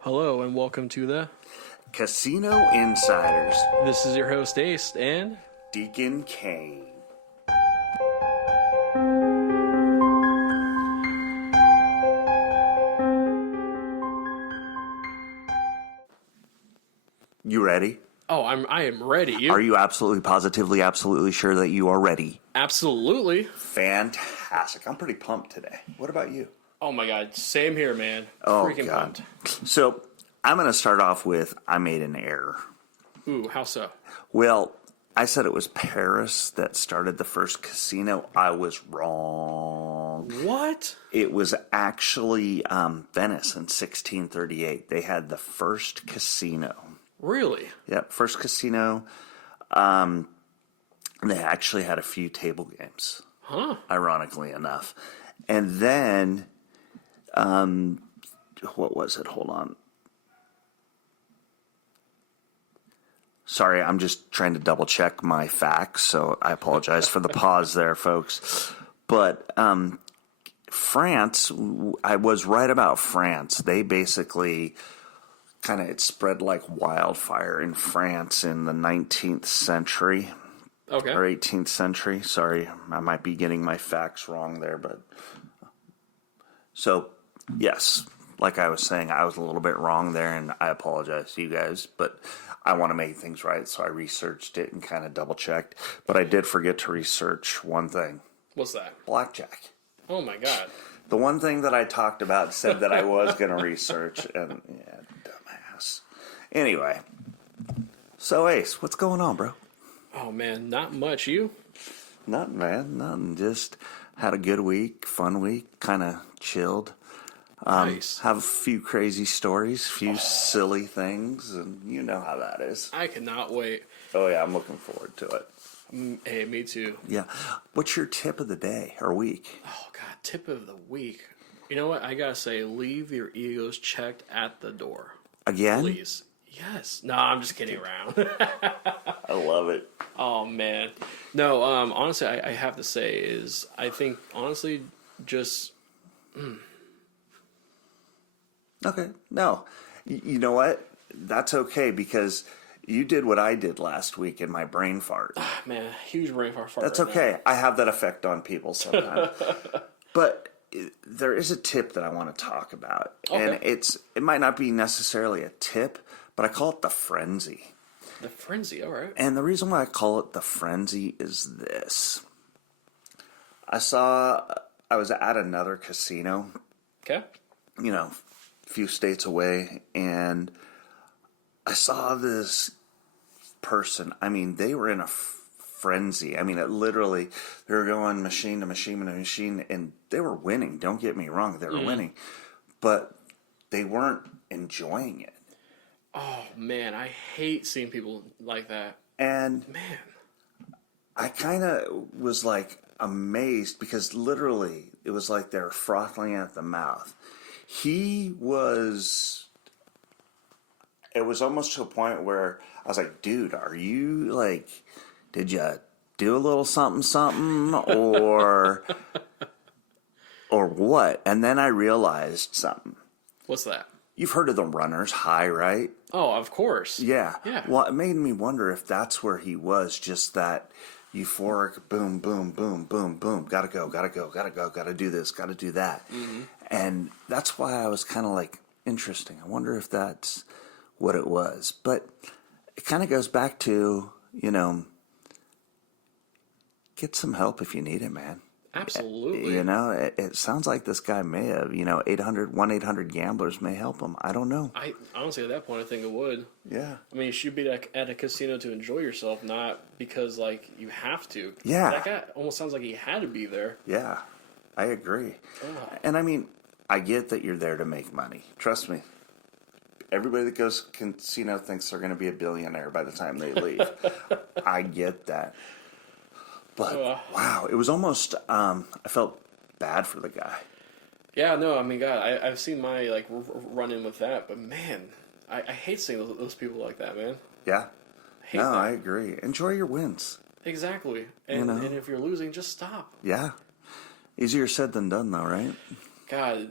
Hello and welcome to the. Casino Insiders, This is your host Ace and Deacon Kane. You ready? I am ready. You? Are you absolutely, positively, absolutely sure that you are ready? Absolutely. Fantastic. I'm pretty pumped today. What about you? Oh my god, same here, man. Oh, Freaking God. pumped. So, I'm going to start off with I made an error. Ooh, how so? Well, I said it was Paris that started the first casino. I was wrong. What? It was actually Venice in 1638. They had the first casino. Really? Yep, first casino. They actually had a few table games, Huh? ironically enough. And then, what was it? Hold on. Sorry, I'm just trying to double check my facts, so I apologize for the pause there, folks. But France, I was right about France. They basically kind of, it spread like wildfire in France in the 19th century Okay. or 18th century. Sorry, I might be getting my facts wrong there, but so yes, like I was saying, I was a little bit wrong there, and I apologize to you guys, but I want to make things right, so I researched it and kind of double checked. But I did forget to research one thing: What's that? blackjack. Oh my god. The one thing that I talked about, said that I was going to research, and yeah, dumbass. Anyway, so Ace, what's going on, bro? Oh man, not much. You? Nothing, man. Nothing. Just had a good week, fun week, kind of chilled. Nice. Have a few crazy stories, a few silly things, and you know how that is. I cannot wait. Oh, yeah, I'm looking forward to it. Hey, me too. Yeah. What's your tip of the day or week? Oh god, tip of the week. You know what? I gotta say, leave your egos checked at the door, Again? please. Yes. No, I'm just kidding around. I love it. Oh man, no. Honestly, I have to say is I think honestly just Okay. No. You know what? That's okay, because you did what I did last week in my brain fart. man, huge brain fart. That's right okay. I have that effect on people sometimes. But there is a tip that I want to talk about. And Okay. it might not be necessarily a tip, but I call it the frenzy. Now. The frenzy. All right. And the reason why I call it the frenzy is this. I was at another casino, Okay. you know, a few states away, and I saw this person. I mean, they were in a frenzy. I mean, it literally, they were going machine to machine to machine, and they were winning. Don't get me wrong, they were winning. But they weren't enjoying it. Oh man, I hate seeing people like that. And Man. I kind of was like amazed, because literally it was like they were frothing at the mouth. It was almost to a point where I was like, dude, are you like, did you do a little something, something, or what? And then I realized something. What's that? You've heard of the runner's high, right? Oh, of course. Yeah. Yeah. Well, it made me wonder if that's where he was, just that euphoric, boom, boom, boom, boom, boom, gotta go, gotta go, gotta go, gotta do this, gotta do that. Mm-hmm. And that's why I was kind of like, interesting. I wonder if that's what it was. But it kind of goes back to, get some help if you need it, man. Absolutely. It sounds like this guy may have, 1-800-GAMBLERS may help him. I don't know. I honestly, at that point, I think it would. Yeah. I mean, you should be at a casino to enjoy yourself, not because like you have to. Yeah. That guy almost sounds like he had to be there. Yeah, I agree. Oh. And I mean, I get that you're there to make money. Trust me. Everybody that goes casino thinks they're going to be a billionaire by the time they leave. I get that. But, wow, it was almost, I felt bad for the guy. Yeah, no, I mean, God, I've seen my, like, run in with that, but man, I hate seeing those people like that, man. Yeah. Hate No, that. I agree. Enjoy your wins. Exactly. And, and if you're losing, just stop. Yeah. Easier said than done, though, right? God,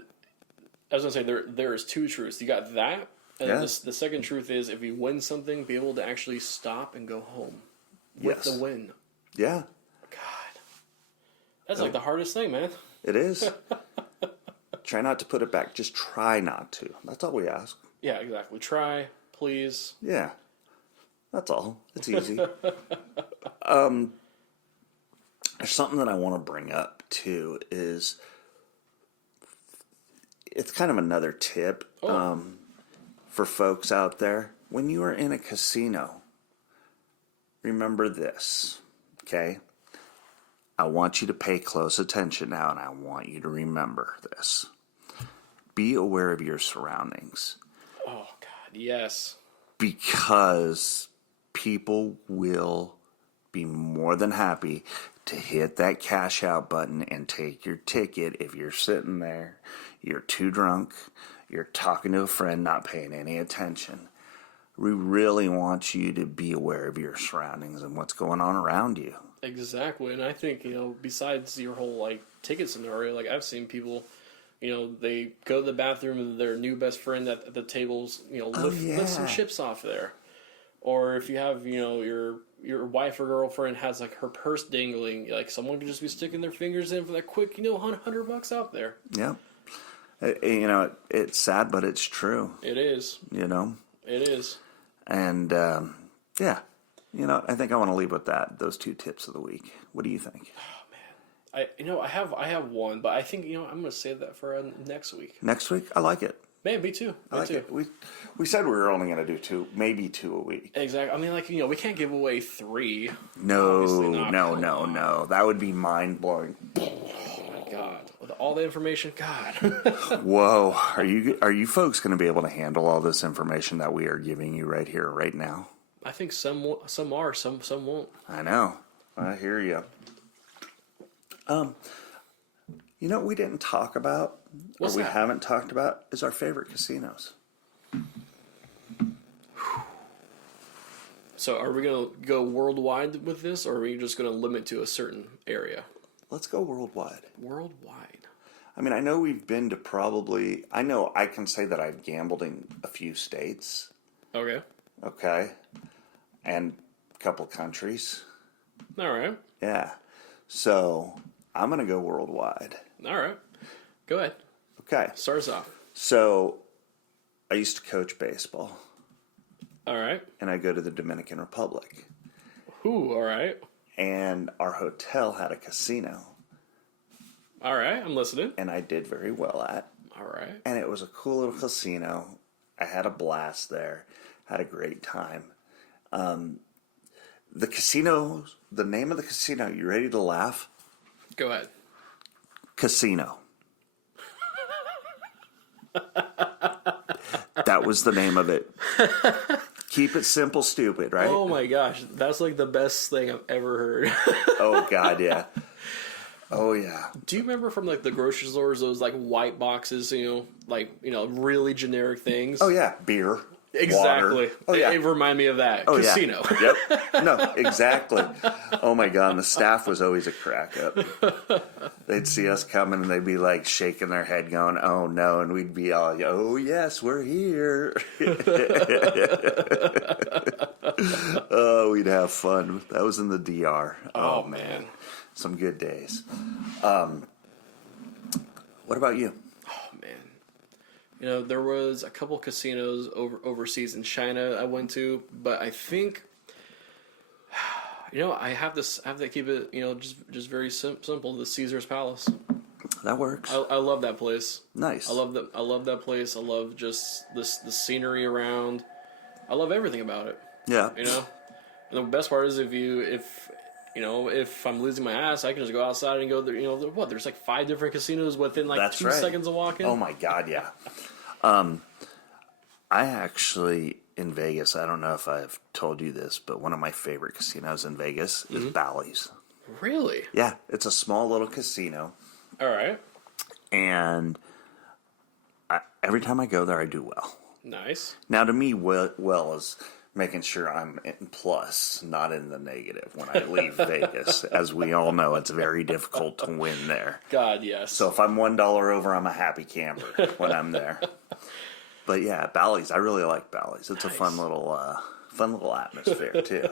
I was going to say, there is two truths. You got that, And Yeah. the second truth is, if you win something, be able to actually stop and go home with Yes. the win. Yeah, God, that's like the hardest thing, man. it is. Try not to put it back. Just try not to. That's all we ask. Yeah, exactly. Try, please. Yeah, that's all. It's easy. There's something that I want to bring up too. Is it's kind of another tip for folks out there. When you are in a casino, remember this, okay? I want you to pay close attention now, and I want you to remember this. Be aware of your surroundings. Oh God, yes. Because people will be more than happy to hit that cash out button and take your ticket if you're sitting there, you're too drunk, you're talking to a friend, not paying any attention. We really want you to be aware of your surroundings and what's going on around you. Exactly, and I think, besides your whole like ticket scenario, like I've seen people, they go to the bathroom with their new best friend at the tables, lift some chips off there, or if you have your wife or girlfriend has like her purse dangling, like someone could just be sticking their fingers in for that quick, $100 out there. Yeah, it's sad, but it's true. It is. It is. And yeah. I think I want to leave with that. Those 2 tips of the week. What do you think? Oh man, I have one, but I think I'm going to save that for next week. Next week, I like it. Man, me too. I like it. We said we were only going to do maybe 2 a week. Exactly. I mean, we can't give away 3. No. Not. That would be mind blowing. Oh my God, with all the information, God. Whoa, are you folks going to be able to handle all this information that we are giving you right here, right now? I think some are, some won't. I know. I hear you. We didn't talk about, What's we that? haven't talked about, is our favorite casinos. So are we going to go worldwide with this, or are we just going to limit to a certain area? Let's go worldwide. Worldwide. I mean, I know we've been to I know I can say that I've gambled in a few states. Okay. Okay. And a couple countries. All right. Yeah. So I'm going to go worldwide. All right. Go ahead. Okay. Start us off. So I used to coach baseball. All right. And I go to the Dominican Republic. Ooh, all right. And our hotel had a casino. All right. I'm listening. And I did very well at. All right. And it was a cool little casino. I had a blast there. Had a great time. The casino, the name of the casino, you ready to laugh? Go ahead. Casino. That was the name of it. Keep it simple, stupid, right? Oh my gosh, that's like the best thing I've ever heard. Oh God, yeah. Oh yeah. Do you remember from like the grocery stores those like white boxes, really generic things? Oh yeah, beer. Exactly. Water. Oh yeah. It reminded me of that. Oh, Casino. Yeah. Yep. No, exactly. Oh my God, and the staff was always a crack up. They'd see us coming and they'd be like shaking their head going, "Oh no," and we'd be all, "Oh yes, we're here." Oh, we'd have fun. That was in the DR. Oh man. Some good days. What about you? Oh man. There was a couple casinos overseas in China I went to, but I think, I have to keep it, just very simple. The Caesar's Palace. That works. I love that place. Nice. I love that place. I love just the scenery around. I love everything about it. Yeah. And the best part is if I'm losing my ass, I can just go outside and go there. There's like 5 different casinos within like That's 2 right. seconds of walking. Oh my God, yeah. I actually, in Vegas, I don't know if I've told you this, but one of my favorite casinos in Vegas is Bally's. Really? Yeah, it's a small little casino. All right. And every time I go there, I do well. Nice. Now, to me, well is making sure I'm in plus, not in the negative when I leave Vegas. As we all know, it's very difficult to win there. God, yes. So if I'm $1 over, I'm a happy camper when I'm there. But yeah, Bally's. I really like Bally's. It's a Nice. fun little atmosphere too.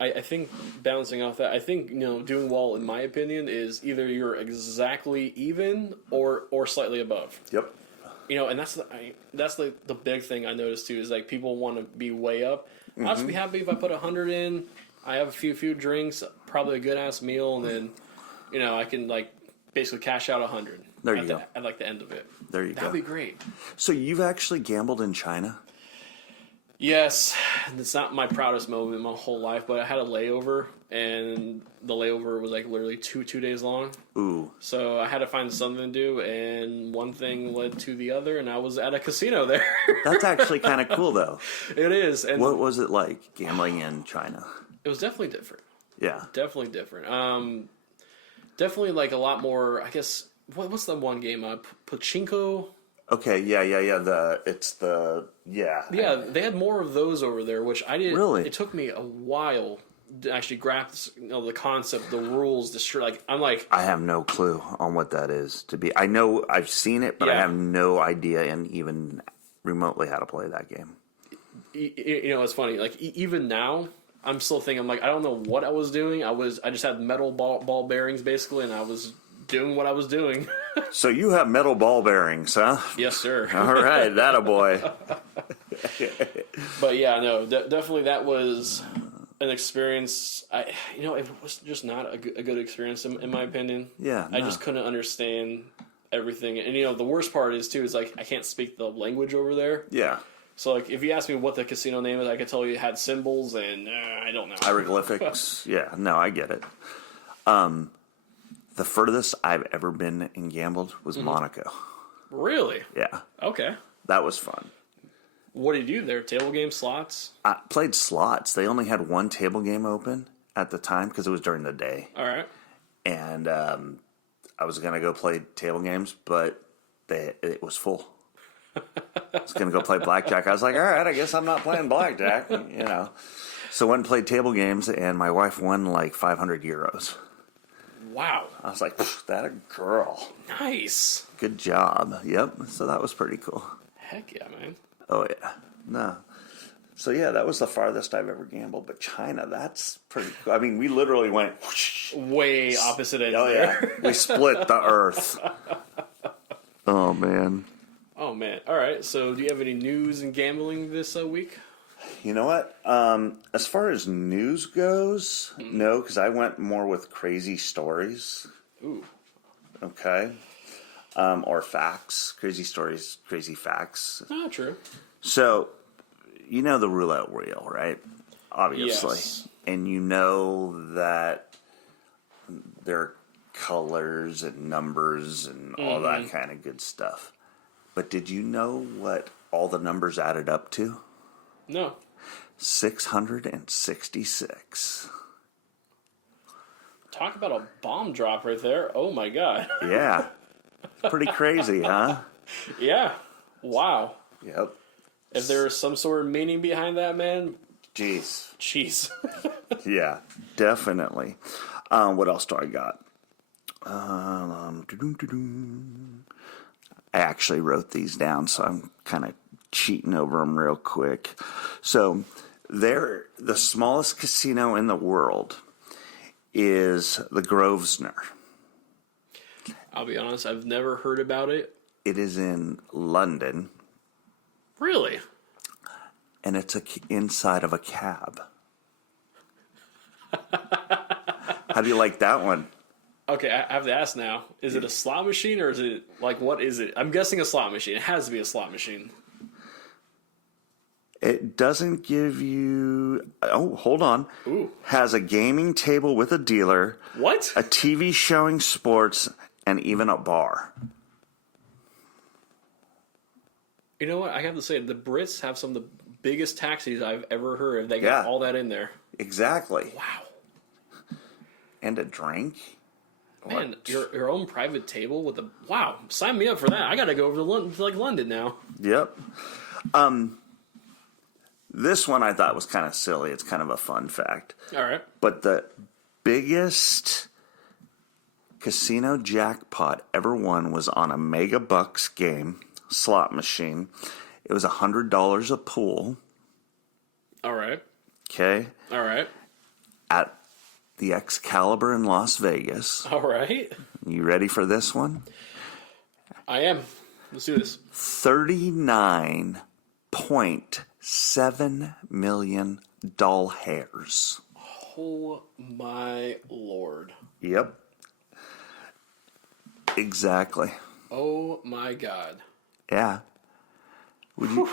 I think bouncing off that, I think doing well, in my opinion, is either you're exactly even or slightly above. Yep. And that's the big thing I noticed too is like people want to be way up. I'll just be happy if I put 100 in. I have a few drinks, probably a good ass meal, and then I can like basically cash out 100. There you go. At like the end of it. There you That'd go. be great. So you've actually gambled in China? Yes, it's not my proudest moment in my whole life, but I had a layover, and the layover was like literally two days long. Ooh. So I had to find something to do, and one thing led to the other, and I was at a casino there. That's actually kind of cool, though. It is. And What was it like gambling in China? it was definitely different. Yeah. Definitely different. Definitely like a lot more, I guess, what's the one game? Pachinko? Okay. Yeah. Yeah, they had more of those over there, which I didn't. Really? It took me a while to actually grasp the concept, the rules, I'm like, I have no clue on what that is. I know I've seen it, but I Yeah. have no idea and even remotely how to play that game. it's funny. Like even now, I'm still thinking. I'm like, I don't know what I was doing. I just had metal ball bearings basically, and I was doing what I was doing. So you have metal ball bearings, huh? Yes, sir. All right, that a boy. But yeah, no, definitely that was an experience. It was just not a good experience in my opinion. Yeah, I no. just couldn't understand everything, and the worst part is too is like I can't speak the language over there. Yeah, So like if you ask me what the casino name is, I could tell you it had symbols, and I don't know. hieroglyphics. Yeah, no, I get it. The furthest I've ever been and gambled was Monaco. Really? Yeah, Okay. that was fun. What did you do there? Table games, slots? I played slots. They only had one table game open at the time because it was during the day. All right. And I was going to go play table games, but it was full. I was going to go play blackjack. I was like, all right, I guess I'm not playing blackjack, So went and played table games, and my wife won like 500 euros. Wow. I was like, that a girl. Nice. Good job. Yep. So that was pretty cool. Heck yeah, man. Oh, yeah. No. So, yeah, that was the farthest I've ever gambled. But China, that's pretty cool. I mean, we literally went whoosh. Way opposite ends Oh, there. yeah. We split the earth. Oh, man. Oh man! All right. So, do you have any news in gambling this week? You know what? As far as news goes, no, because I went more with crazy stories. Ooh. Okay. Or facts. Crazy stories, crazy facts. Not true. So, you know the roulette wheel, right? Obviously. Yes. And you know that there are colors and numbers and all that kind of good stuff. But did you know what all the numbers added up to? No. 666. Talk about a bomb drop right there. Oh my god. Yeah. Pretty crazy, huh? Yeah. Wow. Yep. If there is some sort of meaning behind that, man, Jeez. jeez. Yeah, definitely. What else do I got? I actually wrote these down, so I'm kind of cheating over them real quick. So, the smallest casino in the world is the Grosvenor. I'll be honest, I've never heard about it. It is in London, Really? and it's inside of a cab. How do you like that one? Okay, I have to ask now. Is it a slot machine or is it like what is it? I'm guessing a slot machine. It has to be a slot machine. It doesn't give you... Oh, hold on. Ooh. Has a gaming table with a dealer, What? a TV showing sports, and even a bar. You know what? I have to say the Brits have some of the biggest taxis I've ever heard of. They got Yeah. all that in there. Exactly. Wow. And a drink. Man, What? your own private table with a wow! Sign me up for that. I got to go over to London now. Yep. This one I thought was kind of silly. It's kind of a fun fact. All right. But the biggest casino jackpot ever won was on a Mega Bucks game slot machine. It was $100 a pool. All right. Okay. All right. At the Excalibur in Las Vegas. All right. You ready for this one? I am. Let's do this. 39.7 million doll hairs. Oh my lord. Yep. Exactly. Oh my god. Yeah. When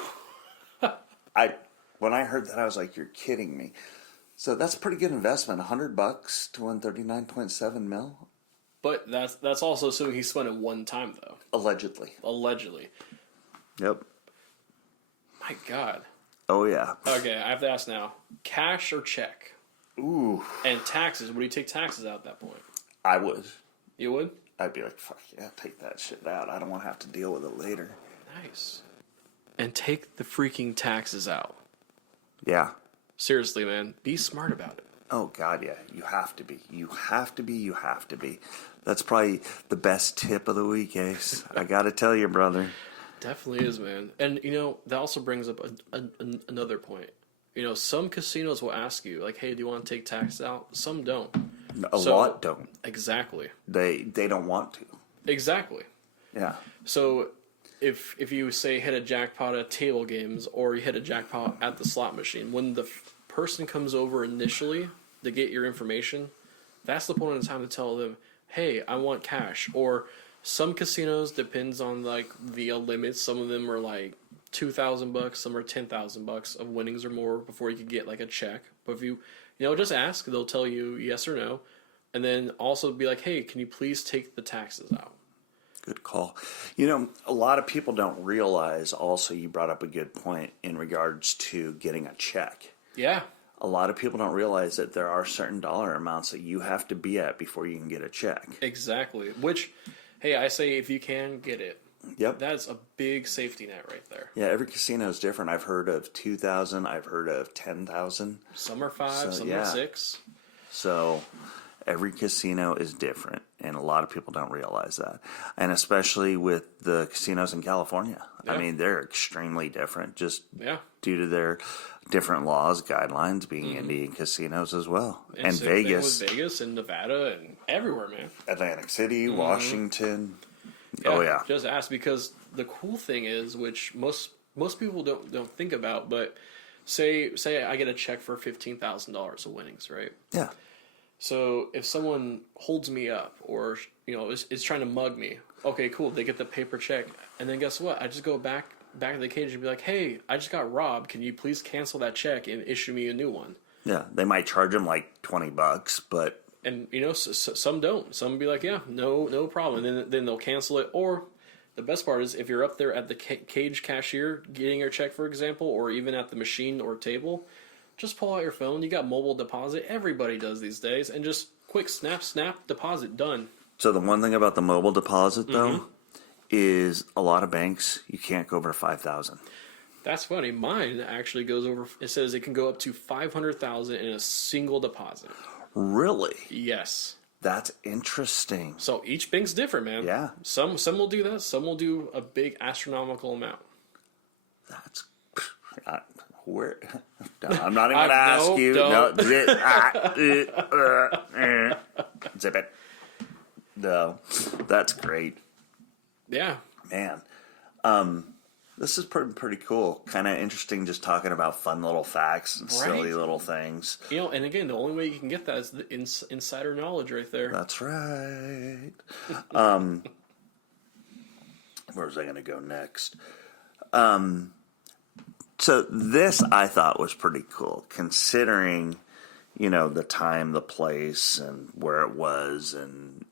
I heard that, I was like, "You're kidding me." So that's a pretty good investment. $100 to win 39.7 mil, But that's also assuming he spent it one time though. allegedly. Allegedly. Yep. My god. Oh yeah. Okay, I have to ask now. Cash or check? Ooh. And taxes. Would you take taxes out at that point? I would. You would? I'd be like, "Fuck yeah, take that shit out. I don't want to have to deal with it later." Nice. And take the freaking taxes out. Yeah. Seriously, man. Be smart about it. Oh God, yeah. You have to be. You have to be. You have to be. That's probably the best tip of the week, Ace. I got to tell you, brother. Definitely is, man. And, that also brings up another point. Some casinos will ask you, like, hey, do you want to take taxes out? Some don't. A lot don't. Exactly. They don't want to. Exactly. Yeah. So if you say hit a jackpot at table games or you hit a jackpot at the slot machine, when the person comes over initially to get your information, that's the point in time to tell them, hey, I want cash. Or some casinos, depends on like the limits. Some of them are like $2,000, some are $10,000 of winnings or more before you could get like a check. But if you just ask, they'll tell you yes or no, and then also be like, hey, can you please take the taxes out? Good call. A lot of people don't realize also, you brought up a good point in regards to getting a check. Yeah. A lot of people don't realize that there are certain dollar amounts that you have to be at before you can get a check. Exactly. Which, hey, I say if you can, get it. Yep. That's a big safety net right there. Yeah, every casino is different. I've heard of 2,000. I've heard of 10,000. Some are 5, some are 6. So every casino is different, and a lot of people don't realize that. And especially with the casinos in California. Yeah. I mean, they're extremely different just Yeah. due to their different laws, guidelines, being Indian casinos as well. And same Vegas. thing with Vegas and Nevada and everywhere, man. Atlantic City, Washington. Yeah, Oh, yeah. Just ask, because the cool thing is, which most people don't think about, but say I get a check for $15,000 of winnings, right? Yeah. So if someone holds me up or is trying to mug me, okay, cool, they get the paper check, and then guess what? I just go back to the cage and be like, hey, I just got robbed. Can you please cancel that check and issue me a new one? Yeah. They might charge them like $20, but And some don't. Some be like, yeah, no problem. And then they'll cancel it. Or the best part is, if you're up there at the cage cashier getting your check, for example, or even at the machine or table, just pull out your phone. You got mobile deposit. Everybody does these days, and just quick snap deposit, done. So the one thing about the mobile deposit, though, is a lot of banks, you can't go over 5,000. That's funny. Mine actually goes over. It says it can go up to 500,000 in a single deposit. Really? Yes. That's interesting. So each bank's different, man. Yeah. Some will do that. Some will do a big astronomical amount. That's where. No, I'm not even going to ask nope, you. don't. No, zip it. No, that's great, Yeah. man. This is pretty cool. Kind of interesting, just talking about fun little facts and silly little things. And again, the only way you can get that is the insider knowledge right there. That's right. Where was I going to go next? So this I thought was pretty cool, considering, the time, the place, and where it was, and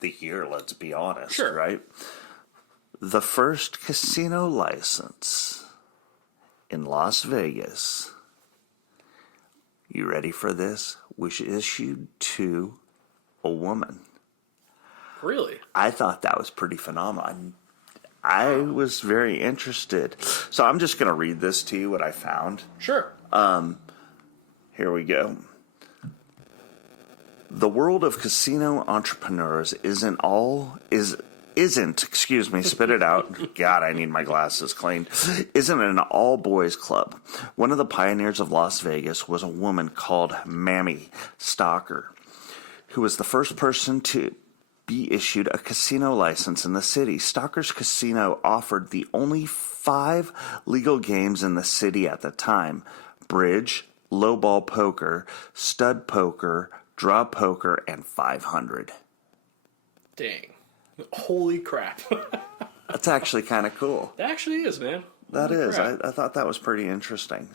the year, let's be honest, Sure. right? The first casino license in Las Vegas, you ready for this, was issued to a woman. Really? I thought that was pretty phenomenal. I was very interested. So I'm just going to read this to you, what I found. Sure. Here we go. The world of casino entrepreneurs is excuse me, spit it out. God, I need my glasses cleaned. Isn't an all-boys club. One of the pioneers of Las Vegas was a woman called Mammy Stocker, who was the first person to be issued a casino license in the city. Stocker's Casino offered the only 5 legal games in the city at the time: bridge, lowball poker, stud poker, draw poker, and 500. Dang. Holy crap. That's actually kind of cool. That actually is, man. That Holy is. crap. I thought that was pretty interesting.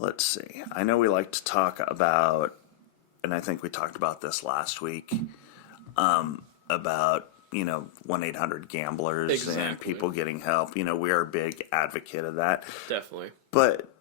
Let's see. I know we like to talk about, and I think we talked about this last week, about, 1-800-GAMBLERS Exactly. and people getting help. We are a big advocate of that. Definitely. But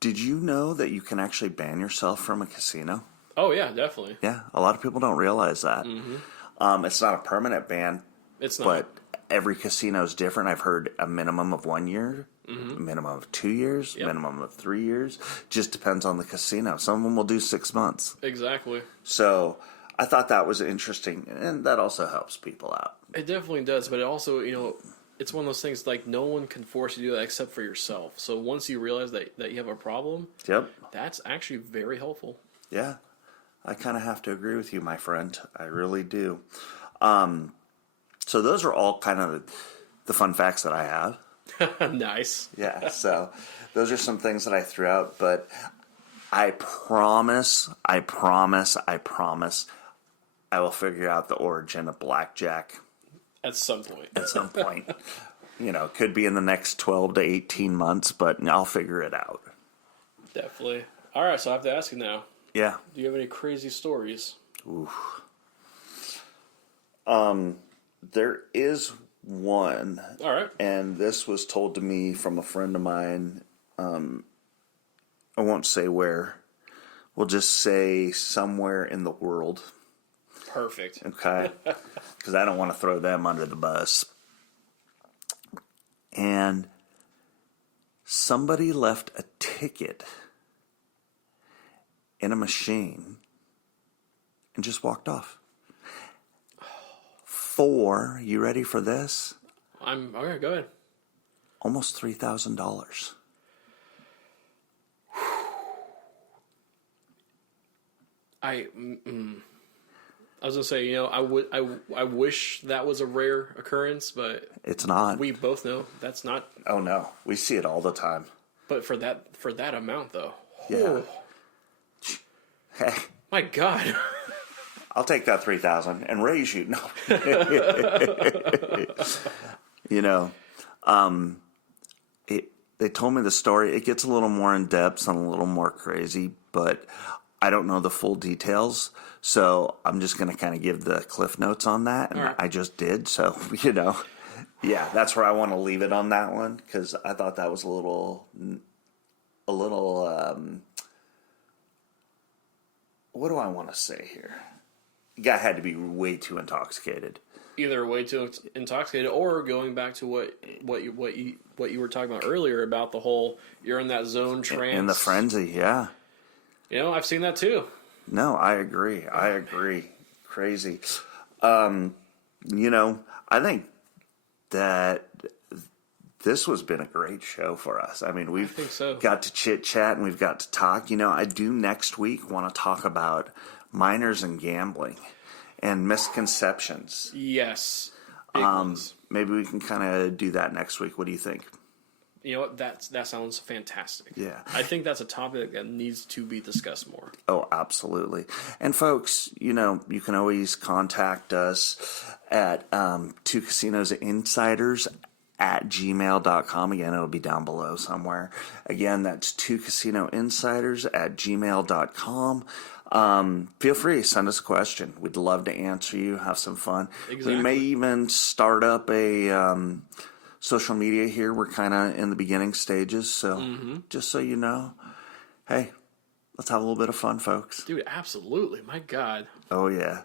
did you know that you can actually ban yourself from a casino? Oh, yeah, definitely. Yeah, a lot of people don't realize that. It's not a permanent ban, It's not. but every casino is different. I've heard a minimum of 1 year, a minimum of 2 years, Yep. minimum of 3 years. Just depends on the casino. Some of them will do 6 months. Exactly. So I thought that was interesting, and that also helps people out. It definitely does, but it also, it's one of those things like no one can force you to do that except for yourself. So once you realize that you have a problem, Yep. that's actually very helpful. Yeah. I kind of have to agree with you, my friend. I really do. So those are all kind of the fun facts that I have. Nice. Yeah, so those are some things that I threw out, but I promise, I will figure out the origin of blackjack At some point. at some point. Could be in the next 12 to 18 months, but I'll figure it out. Definitely. All right, so I have to ask you now. Yeah. Do you have any crazy stories? There is one, All right. and this was told to me from a friend of mine. I won't say where. We'll just say somewhere in the world. Perfect. Okay? Because I don't want to throw them under the bus. And somebody left a ticket in a machine and just walked off. You ready for this? Okay, go ahead. Almost $3,000. I was gonna say, I wish that was a rare occurrence, but It's not. we both know that's not. Oh no, we see it all the time. But for that amount, though, Yeah. Hey, my God, I'll take that 3,000 and raise you. No. They told me the story. It gets a little more in depth and a little more crazy, but I don't know the full details. So I'm just going to kind of give the cliff notes on that. And All right. I just did. So, yeah, that's where I want to leave it on that one. Cause I thought that was a little, what do I want to say here? The guy had to be way too intoxicated. either way too intoxicated, or going back to what you were talking about earlier about the whole you're in that zone trance. In the frenzy, yeah. I've seen that too. No, I agree. Crazy. I think that this has been a great show for us. I mean, we've think so. got to chit chat and we've got to talk. I do next week want to talk about minors and gambling and misconceptions. Yes. Big ones. Maybe we can kind of do that next week. What do you think? You know what? That sounds fantastic. Yeah. I think that's a topic that needs to be discussed more. Oh, absolutely. And folks, you can always contact us at Two Casinos Insiders at gmail.com. Again, it'll be down below somewhere. Again, that's Two Casino Insiders at gmail.com. Feel free, send us a question. We'd love to answer you, have some fun. Exactly. We may even start up a social media here. We're kind of in the beginning stages, so just so you know, hey, let's have a little bit of fun, folks. Dude, absolutely. My God. Oh, yeah.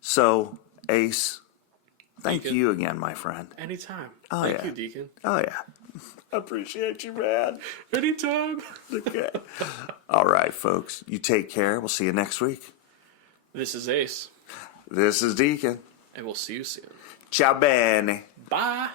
So, Ace, thank Deacon. you again, my friend. Anytime. Oh, Thank yeah. you, Deacon. Oh, yeah. Appreciate you, man. Anytime. Okay. All right, folks. You take care. We'll see you next week. This is Ace. This is Deacon. And we'll see you soon. Ciao bene. Bye.